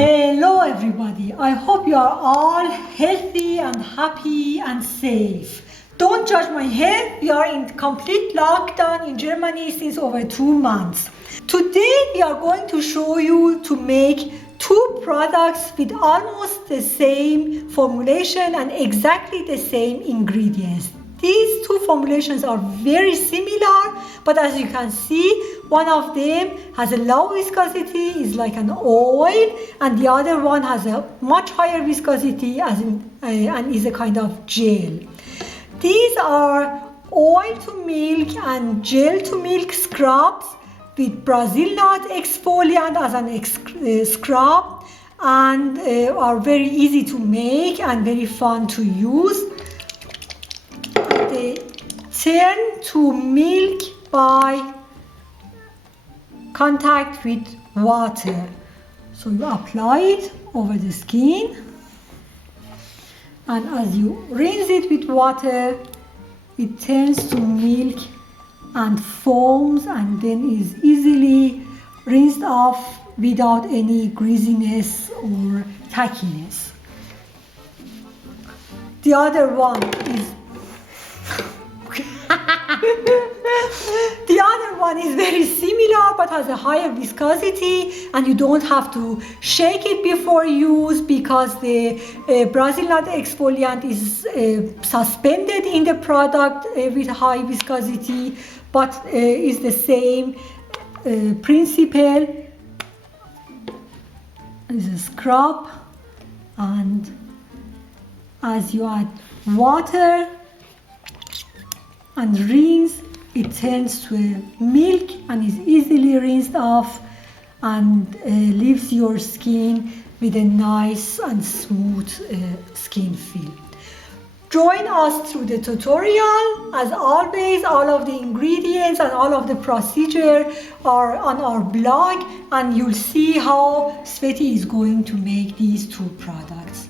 Hello everybody, I hope you are all healthy and happy and safe. Don't judge my hair, we are in complete lockdown in Germany since over 2 months. Today we are going to show you to make two products with almost the same formulation and exactly the same ingredients. These two formulations are very similar, but as you can see, one of them has a low viscosity, is like an oil, and the other one has a much higher viscosity and is a kind of gel. These are oil to milk and gel to milk scrubs with Brazil nut exfoliant as an scrub, and are very easy to make and very fun to use. They turn to milk by contact with water. So you apply it over the skin, and as you rinse it with water, it turns to milk and foams, and then is easily rinsed off without any greasiness or tackiness. The other one is the other one is very similar but has a higher viscosity, and you don't have to shake it before use because the Brazil nut exfoliant is suspended in the product with high viscosity, but is the same principle. It's a scrub, and as you add water and rinse, it turns to a milk and is easily rinsed off and leaves your skin with a nice and smooth skin feel. Join us through the tutorial. As always, all of the ingredients and all of the procedure are on our blog, and you'll see how Sveti is going to make these two products.